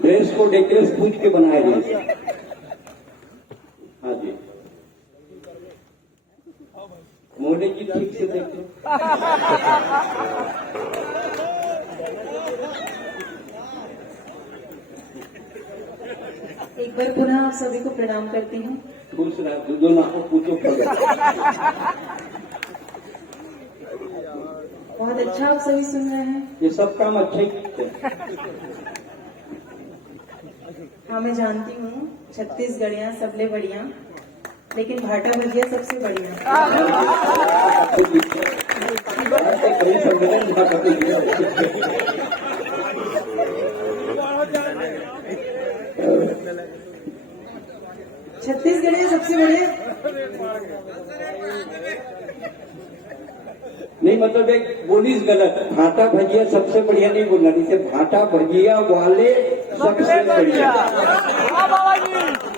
Dress को डेकोरेस पूछ के बनाया जाए। हाँ जी, मोदी जी ठीक से देखो। एक बार पुनः आप सभी को प्रणाम करती हूँ। खुश रहा, दोनों को पूछो पड़े। बहुत अच्छा आप सभी सुन रहे हैं। ये सब काम अच्छे ही करते हैं। हाँ, मैं जानती हूँ छत्तीसगढ़ियाँ सबले बढ़िया, लेकिन भाटा भजिया सबसे बढ़िया। कई सम्मेलन हुआ करते हैं। छत्तीसगढ़ियाँ सबसे बढ़िया नहीं, मतलब एक बोलीस गलत। भाटा भजिया सबसे बढ़िया नहीं बोलना, जैसे भाटा भजिया वाले सबसे बढ़िया।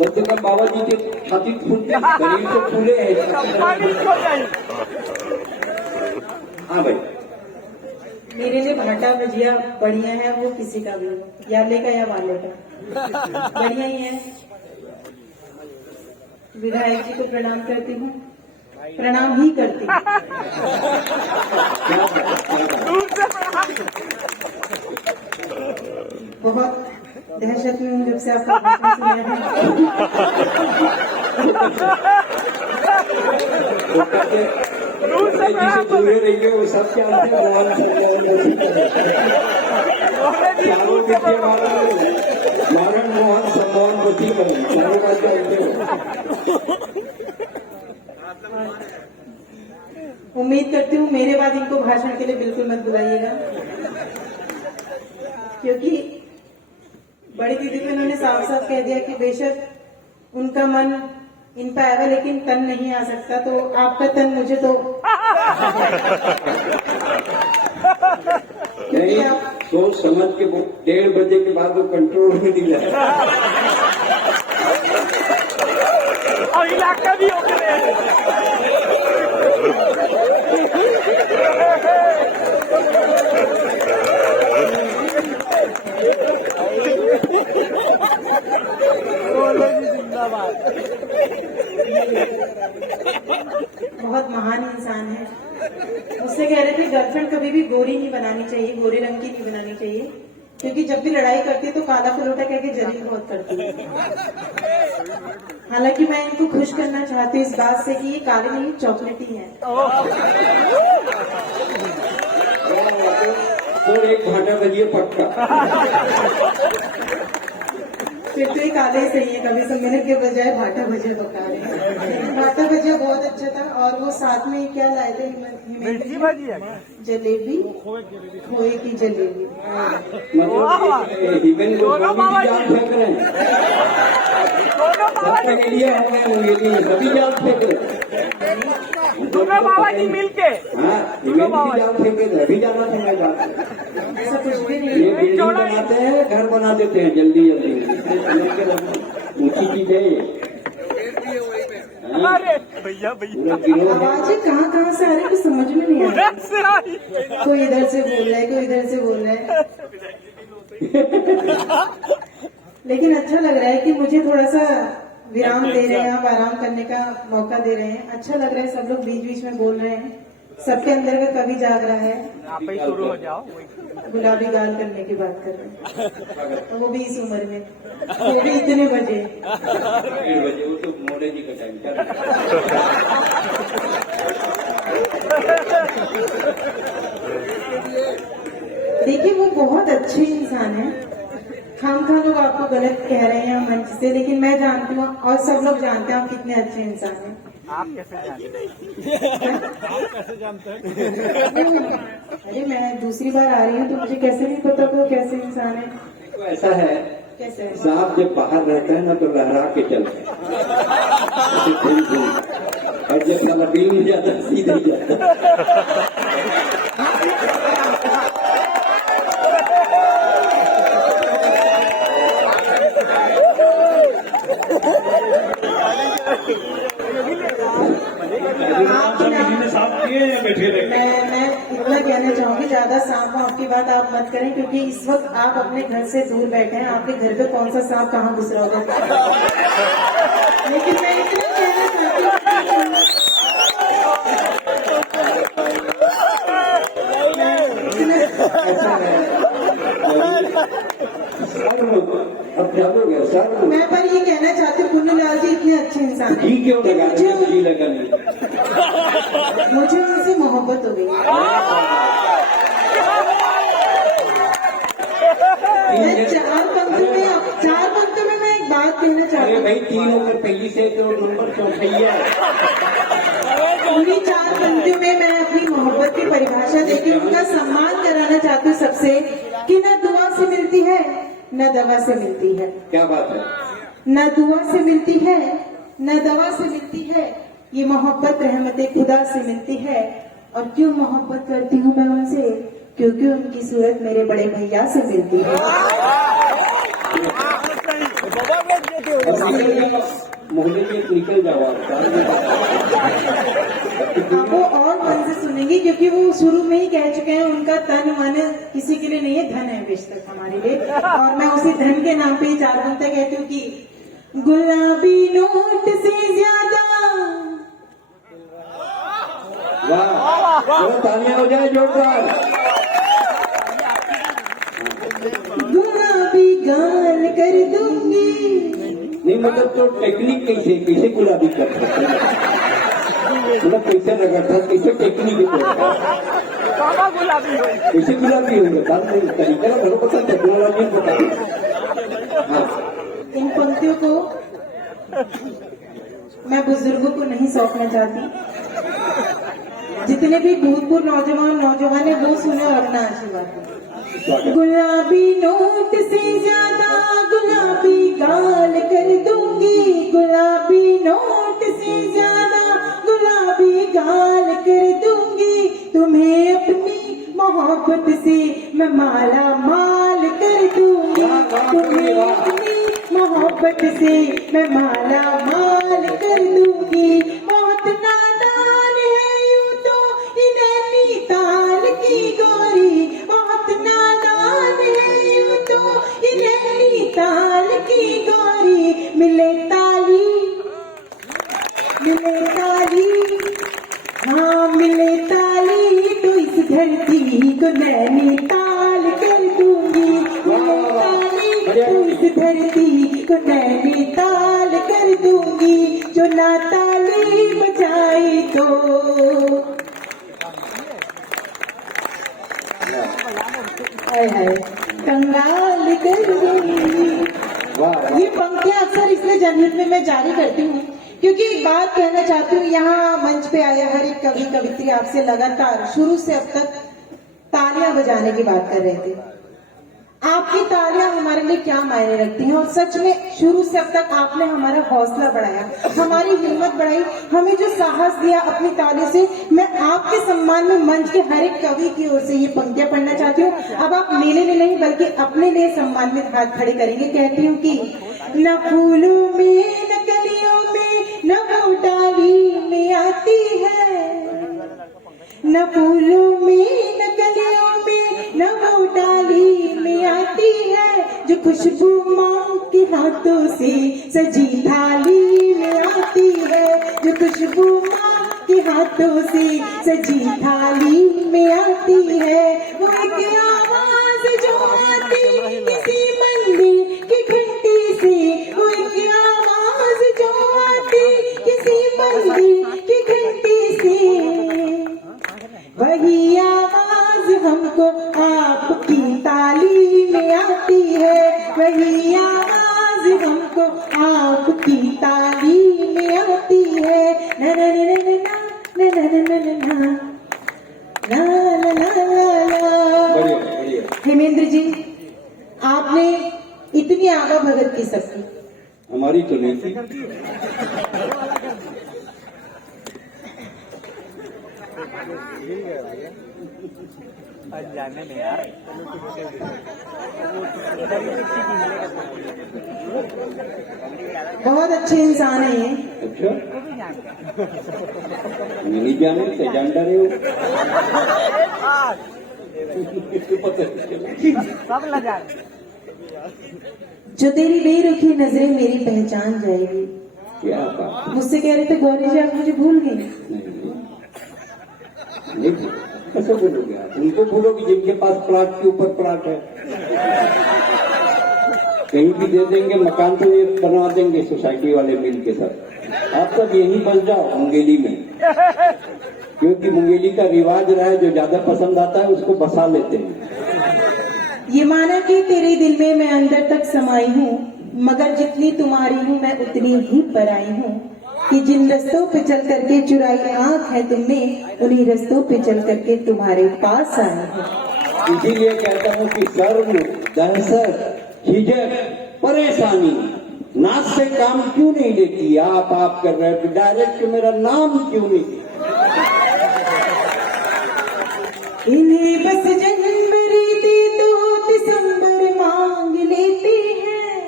बच्चे का बाबा जी के छाती फूलते, गरीब को फूले हैं। हाँ भाई, मेरे लिए भाटा भजिया बढ़िया है, वो किसी का भी हो, याले का या वाले का, बढ़िया ही है। विधायक जी को प्रणाम करती हूँ, प्रणाम ही करती हूँ। बहुत दहशत में हूँ जब से आपका भाषण सुना है। जिसे दूरे रहिए वो सब जानते हैं। नारायण मोहन सम्मान बची करें, सारी बात जानते हो। उम्मीद करती हूँ मेरे बाद इनको भाषण के लिए बिल्कुल मत बुलाइएगा, क्योंकि बड़ी दीदी को इन्होंने साफ साफ कह दिया कि बेशक उनका मन इन पे आएगा लेकिन तन नहीं आ सकता, तो आपका तन मुझे तो नहीं, सोच समझ के 1:30 बजे के बाद वो कंट्रोल में नहीं लगा। और इलाका भी हो गया। बहुत महान इंसान है। उससे कह रहे थे गर्लफ्रेंड कभी भी गोरी नहीं बनानी चाहिए, गोरे रंग की नहीं बनानी चाहिए, क्योंकि जब भी लड़ाई करती है तो काला फलोटा कह के जलील बहुत करती है। हालांकि मैं इनको खुश करना चाहती हूँ इस बात से कि ये काले नहीं चॉकलेटी है। तो एक भाटा भजिए पक्का। फिर तो ये काले ही सही है, कभी सम्मेलन के बजाय भाटा भजिया पका रहे। भाटा भजिया बहुत अच्छा था, और वो साथ में क्या लाए थे? मिर्ची भाजी है, जलेबी, खोए की जलेबी। मतलब इवन को जाल फेंक रहे हैं, सबके लिए सभी जाल फेंक रहे हैं। दोनों बाबा जी मिलके। हाँ, इवन भी जाल फेंके, अभी जाना फेंका जाता है। ऐसा कुछ भी नहीं ये है। बिल्डिंग बनाते हैं, घर बना देते हैं जल्दी जल्दी। ऊंची चीज है ये। अरे भैया भैया, आवाजें कहाँ कहाँ से आ रही है कुछ समझ में नहीं आ रहा। कोई इधर से बोल रहा है, कोई इधर से बोल रहा है। लेकिन अच्छा लग रहा है कि मुझे थोड़ा सा विराम दे रहे हैं, आप आराम करने का मौका दे रहे हैं। अच्छा लग रहा है, सब लोग बीच बीच में बोल रहे हैं, सबके अंदर का कवि जाग रहा है। आप ही शुरू हो जाओ। गुलाबी गाल करने की बात कर रहे हैं, और वो भी इस उम्र में, वो भी इतने बजे। 1:30 बजे, वो तो मोदी जी का टाइम क्या देखिए वो बहुत अच्छे इंसान है। खाम लोग आपको गलत कह रहे हैं मंच से, लेकिन मैं जानती हूँ और सब लोग जानते हैं आप कितने अच्छे इंसान हैं। आप कैसे जानते हैं? आप कैसे जानते हैं? अरे मैं दूसरी बार आ रही हूँ तो मुझे कैसे नहीं पता कि वो कैसे इंसान है। तो ऐसा है, कैसे है? सांप जब बाहर रहता है ना तो लहरा के चलता है, और जब साला बिल में जाता है सीधे जाता है। मैं इतना कहना चाहूंगी, ज्यादा सांप वाप सांप की बात आप मत करें, क्योंकि इस वक्त आप अपने घर से दूर बैठे हैं, आपके घर पे कौन सा सांप कहाँ घुस रहा होगा। लेकिन मैं इतना कहना चाहती हूँ, ऐसा है। अब क्या हो गया सर? मैं पर ये कहना चाहती हूँ पुन्नूलाल जी इतने अच्छे इंसान हैं जी क्यों कि लगा? जी लगा नहीं। मुझे उनसे मोहब्बत हो गई। मैं चार पंक्तियों में मैं एक बात कहना चाहती अरे हूँ। भाई 3 होकर पहली से तो नंबर चौथैया पूरी 4 पंक्तियों में मैं अपनी मोहब्बत की परिभाषा देके उनका सम्मान कराना चाहती हूँ सबसे, कि न दुआ से मिलती है न दवा से मिलती है। क्या बात है? न दुआ से मिलती है न दवा से मिलती है, ये मोहब्बत रहमत खुदा से मिलती है। और क्यों मोहब्बत करती हूँ मैं उनसे? क्योंकि उनकी सूरत मेरे बड़े भैया से मिलती है। मोहल्ले में निकल जाओ आप वो और मन से सुनेंगे, क्योंकि वो शुरू में ही कह चुके हैं उनका तन मन किसी के लिए नहीं है, धन है बेशतर हमारे लिए। और मैं उसी धन के नाम पे ही 4 पंक्तियां कहती हूँ कि गुलाबी नोट से ज्यादा, वाह, चलो तालियां हो जाए जोरदार। गुलाबी गाल कर दूंगी। नहीं मतलब तो टेक्निक कैसे गुलाबी कर सकते हैं? मतलब कैसे लगा था, कैसे टेक्निक कैसे गुलाबी होगा? तरीका ना बड़ा पसंद टेक्नोलॉजी बता। हाँ, इन पंक्तियों को मैं बुजुर्गों को नहीं सौंपना चाहती। जितने भी भूतपूर्व नौजवान है वो सुने और अपना आशीर्वाद दें। गुलाबी नोट से ज्यादा गुलाबी गाल कर दूंगी, गुलाबी नोट से ज्यादा गुलाबी गाल कर दूंगी, तुम्हें अपनी मोहब्बत से मैं माला माल कर दूंगी, तुम्हें अपनी मोहब्बत से मैं माला माल कर दूंगी। बहुत नादान है यूं तो ये नैनीताल की गोरी, बहुत नादान है यूं तो ये नैनीताल की गोरी। मिले ताली हाँ मिले ताली तो इस धरती को नैनीताल कर दूंगी, मिले ताली तो इस धरती को नैनीताल कर दूंगी। जो ना ताली बजाई तो हाय हाय कंगाल कर दूंगी। वाह, ये पंक्तियां अक्सर इसलिए जनहित में मैं जारी करती हूँ, क्योंकि एक बात कहना चाहती हूँ। यहाँ मंच पे आया हर एक कवि कवित्री आपसे लगातार शुरू से अब तक तालियां बजाने की बात कर रहे थे। आपकी तालियां हमारे लिए क्या मायने रखती हैं, और सच में शुरू से अब तक आपने हमारा हौसला बढ़ाया, हमारी हिम्मत बढ़ाई, हमें जो साहस दिया अपनी तालियों से। मैं आपके सम्मान में मंच के हर एक कवि की ओर से ये पंक्तियां पढ़ना चाहती हूँ। अब आप मेरे लिए नहीं बल्कि अपने लिए सम्मानित हाथ खड़े करेंगे। कहती हूँ कि न फूलों में न कलियों में न वो डाली में आती है, न फूलों में न कलियों में न वो डाली में आती है, जो खुशबू माँ के हाथों से सजी थाली में आती है, जो खुशबू माँ के हाथों से सजी थाली में आती है। वो एक आवाज जो आती किसी मंदिर की घंटी से, वो एक आवाज जो आती किसी मंदिर की घंटी से, वही आवाज हमको आपकी ताली में आती है, वही आवाज हमको आपकी ताली में आती है। ना ना ना ना ना ना ना ना ना ना ना। बढ़िया बढ़िया। हेमेंद्र जी, आपने इतनी आगा भगत की सबकी, हमारी तो नहीं थी। जाने में यार बहुत अच्छे इंसान है ये। अच्छा, नहीं जाने से जान रहे हो। पता नहीं चला। सब लगा जो तेरी बेरुखी नजरें मेरी पहचान जाएगी। क्या बात। मुझसे कह रहे थे गौरी जी आप मुझे भूल गए। नहीं कैसे भूलोगे आप? उनको भूलोगे जिनके पास प्लाट के ऊपर प्लाट है। कहीं भी दे देंगे, मकान तो ये बनवा देंगे सोसाइटी वाले मिल के साथ। आप सब यहीं बस जाओ मुंगेली में, क्योंकि मुंगेली का रिवाज रहा है, जो ज्यादा पसंद आता है उसको बसा लेते हैं। ये माना कि तेरे दिल में मैं अंदर तक समाई हूँ, मगर जितनी तुम्हारी हूँ मैं उतनी ही पराई हूँ। कि जिन रस्तों पे चल करके चुराई आंख है तुमने, उन्हीं रस्तों पे चल करके तुम्हारे पास आए हैं। इसीलिए कहता हूँ कि शर्म, दहशत, झिझक, परेशानी, नाच से काम क्यों नहीं लेती? आप कर रहे हो, डायरेक्ट मेरा नाम क्यों नहीं? इन्हें बस जनवरी दे दो, दिसंबर मांग लेते हैं।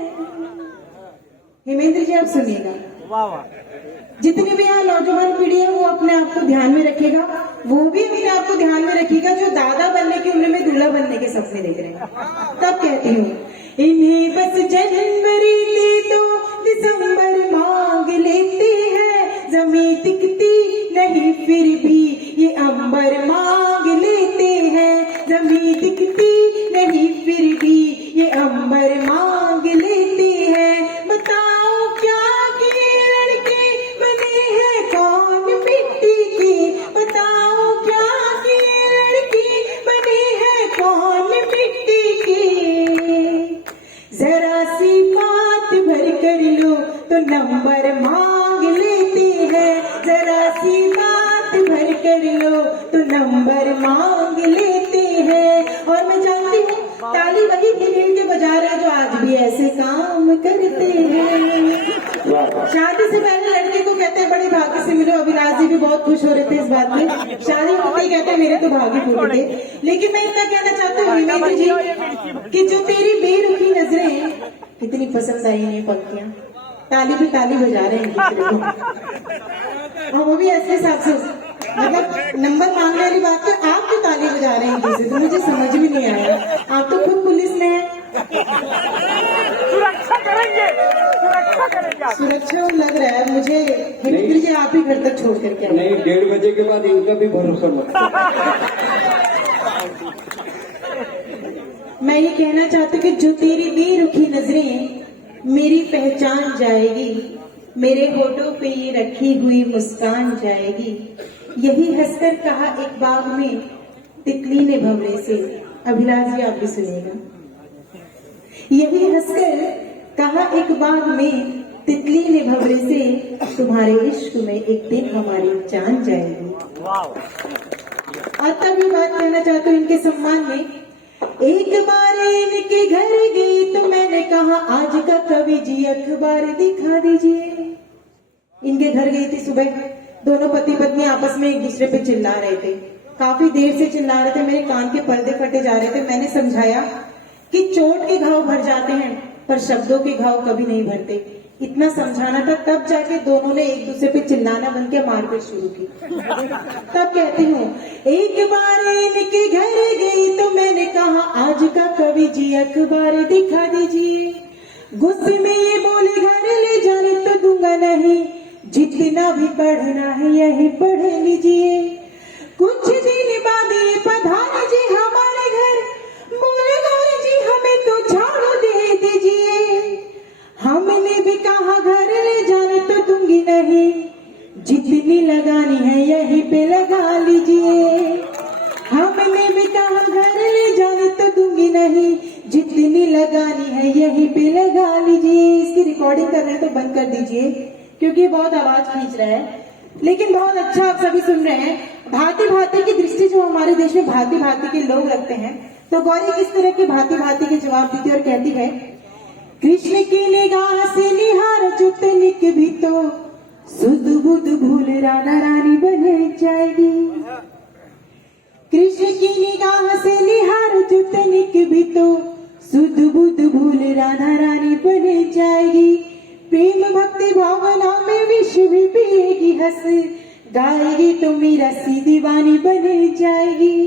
हेमेंद्र जी आप सुनिएगा, वाह वाह जितनी भी यहाँ नौजवान पीढ़ी है वो अपने आप को ध्यान में रखेगा, वो भी अपने आप को ध्यान में रखेगा जो दादा बनने की उम्र में दूल्हा बनने के सपने देख रहे हैं। तब कहती हूँ इन्हें बस जनवरी दे दो, दिसंबर मांग लेते हैं। जमीन दिखती नहीं फिर भी ये अंबर मांग लेते हैं। जमीन दिखती नहीं फिर भी ये अंबर मांग लेते हैं। बताओ क्या किए लड़के बने हैं कौन मिट्टी के? बताओ क्या किए लड़के बने हैं कौन मिट्टी के? जरा सी बात भर कर लो तो नंबर मांग लेते हैं। जरा सी बात भर कर लो तो नंबर मांग लेते हैं। और मैं जानती हूँ ताली वही खेल के बजा रहे हैं जो आज भी ऐसे काम करते हैं। शादी से पहले लड़के को कहते हैं बड़े भाग्य से मिलो। अभिलाष जी भी बहुत खुश हो रहे थे इस बात में। शादी होते ही कहते हैं मेरे तो भाग्य फूट गए। लेकिन मैं इतना कहना चाहती हूँ हेमेंद्र जी कि जो तेरी बेरुखी नजरें, कितनी पसंद आई नहीं पंक्तियां, ताली भी ताली बजा रहे हैं दूसरे को, और वो भी ऐसे हिसाब से, मतलब नंबर मांगने वाली बात पे आप भी ताली बजा रहे हैं दूसरे। तो मुझे समझ में नहीं आया, आप तो खुद पुलिस में हैं। सुरक्षा करेंगे, सुरक्षा करेंगे। सुरक्षा लग रहा है मुझे हेमेंद्र जी, आप ही घर तक छोड़ करके आए। नहीं, 1:30 बजे के बाद इनका भी भरोसा मत। मैं ये कहना चाहती हूँ कि जो तेरी बेरुखी नजरें मेरी पहचान जाएगी, मेरे होठों पे ये रखी हुई मुस्कान जाएगी। यही हंसकर कहा एक बाग में तितली ने भंवरे से। अभिलाष जी आप भी सुनिएगा। यही हंसकर कहा एक बाग में तितली ने भंवरे से, तुम्हारे इश्क में एक दिन हमारी जान जाएगी। वाह और तब ये बात कहना चाहती हूँ इनके सम्मान में, एक बार इनके घर गई तो मैंने कहा आज का कवि जी अखबार दिखा दीजिए। इनके घर गई थी सुबह, दोनों पति पत्नी आपस में एक दूसरे पे चिल्ला रहे थे, काफी देर से चिल्ला रहे थे, मेरे कान के पर्दे फटे जा रहे थे। मैंने समझाया कि चोट के घाव भर जाते हैं पर शब्दों के घाव कभी नहीं भरते। इतना समझाना था, तब जाके दोनों ने एक दूसरे पे चिल्लाना बंद किया, मारपीट शुरू की। तब कहती हूँ एक बार इनके घर गई तो मैंने कहा आज का कवि जी अखबार दिखा दीजिए। गुस्से में ये बोले घर ले जाने तो दूंगा नहीं, जितना भी पढ़ना है यही पढ़ लीजिए। कुछ दिन बाद ये पधारे जी हमारे घर, बोले गौरी जी हमें तो झाड़ू दे दीजिए। हमने भी कहा घर ले जाने तो दूंगी नहीं, जितनी लगानी है यहीं पे लगा लीजिए। हमने भी कहा घर ले जाने तो दूंगी नहीं, जितनी लगानी है यहीं पे लगा लीजिए। इसकी रिकॉर्डिंग कर रहे हैं तो बंद कर दीजिए क्योंकि बहुत आवाज खींच रहा है, लेकिन बहुत अच्छा आप सभी सुन रहे हैं। भांति भांति की दृष्टि जो हमारे देश में भांति भांति के लोग रखते हैं, तो गौरी किस तरह के भांति भांति के जवाब देती है और कहती है, कृष्ण की निगाह से निहार जो तनिक भी तो सुध बुध भूल राधा रानी बन जाएगी। कृष्ण की निगाह से निहार जो तनिक भी तो सुध बुध भूल राधा रानी बन जाएगी। प्रेम भक्ति भावना में विश्व भी पिएगी, हंस गाएगी तो मीरा सी दीवानी बन जाएगी।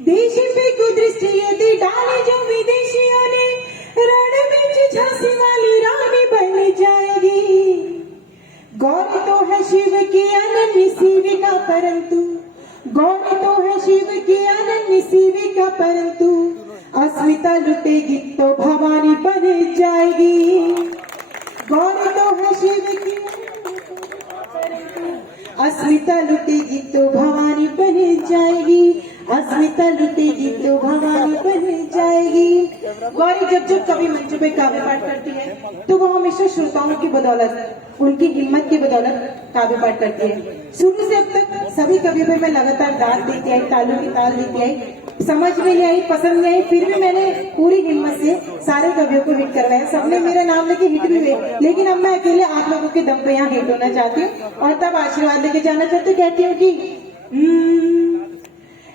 देश पे कुदृष्टि यदि डाली जो विदेशियों ने, रण में झांसी वाली रानी बन जाएगी। गौरी तो है शिव की अनन्य सेविका, परंतु गौरी तो है शिव की अनन्य सेविका, परंतु अस्मिता लुटेगी तो भवानी बन जाएगी। गौरी तो है शिव की अस्मिता लुटेगी तो भवानी बन जाएगी। अस्मिता लुटेगी तो भवानी बन जाएगी। गौरी जब जब कभी मंच पे काव्य पाठ करती है तो वो हमेशा श्रोताओं की बदौलत, उनकी हिम्मत की बदौलत काव्य पाठ करती है। शुरू से अब तक सभी कवियों पे मैं लगातार दाद देती आई, तालों की ताल देती आई, समझ में नहीं आई, पसंद नहीं आई, फिर भी मैंने पूरी हिम्मत से सारे कवियों को हिट करवाया। सबने मेरा नाम लेके हिट भी हुए, लेकिन अब मैं अकेले आप लोगों के दम पे यहाँ हिट होना चाहती हूँ और तब आशीर्वाद लेके जाना चाहती हूँ। कहती हूँ कि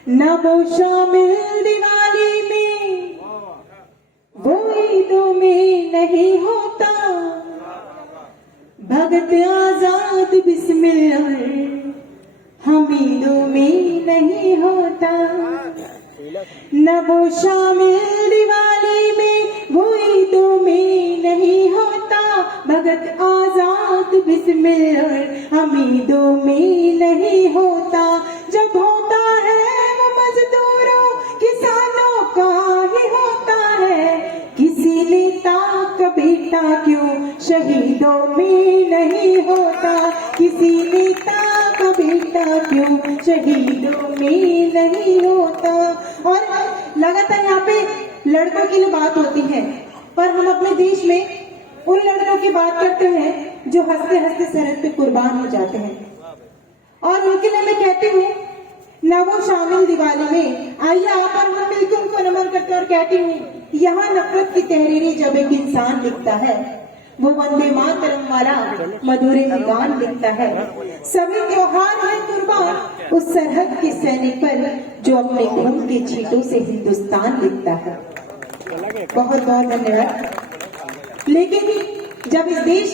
न वो शामिल दिवाली में, वो ईदों में नहीं होता, भगत आजाद बिस्मिल्लाह हमीदों में नहीं होता। न वो शामिल दिवाली में, वो ईदों में नहीं होता, भगत आजाद बिस्मिल्लाह हमीदों में नहीं होता। जब होता है वो मजदूरों किसानों का ही होता है, किसी नेता का बेटा क्यों शहीदों में नहीं होता, किसी नेता का बेटा क्यों शहीदों में नहीं होता। और लगातार यहाँ पे लड़कों की बात होती है, पर हम अपने देश में उन लड़कों की बात करते हैं जो हंसते हंसते सरहद पे कुर्बान हो जाते हैं। और उनके लिए मैं कहती हूँ न वो शामिल दिवाली में, आइए आप और हम मिलकर उनको नमन करते हैं और कहती हूँ यहाँ नफरत की तहरीरें जब एक इंसान लिखता है, वो वंदे मातरम वाला मधुरे में गान लिखता है। सभी त्योहार है कुर्बान उस सरहद के सैनिक पर जो अपने खून के छींटों से हिंदुस्तान लिखता है। बहुत बहुत धन्यवाद। लेकिन जब इस देश